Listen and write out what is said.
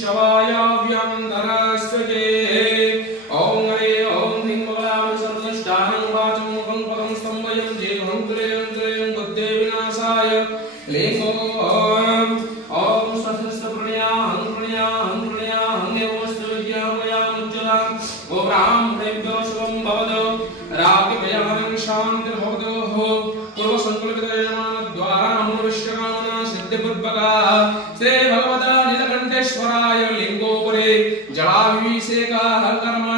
शवायाव्यन्तरस्वजे ओम हरे ओम ह्रीं बलां सर्वष्टानं वाचं मुखं पदं स्तम्भयं जीवं तुल्यं तुल्यं बुद्धे विनाशाय लिंगो ओम स्वस्ति प्रणयाहं एवमस्तु विद्यामयामुज्ज्वलां ओ ब्राह्मणेभ्यो शुभं भवतु रागभयानं शान्तिर्भवतु पूर्वसङ्कल्पितयजमानद्वारा मनुष्यकामना सिद्धिपूर्वका श्री भगवता नीलकण्ठेश्वराय लिंगोपरि जलाभिषेकः कर्म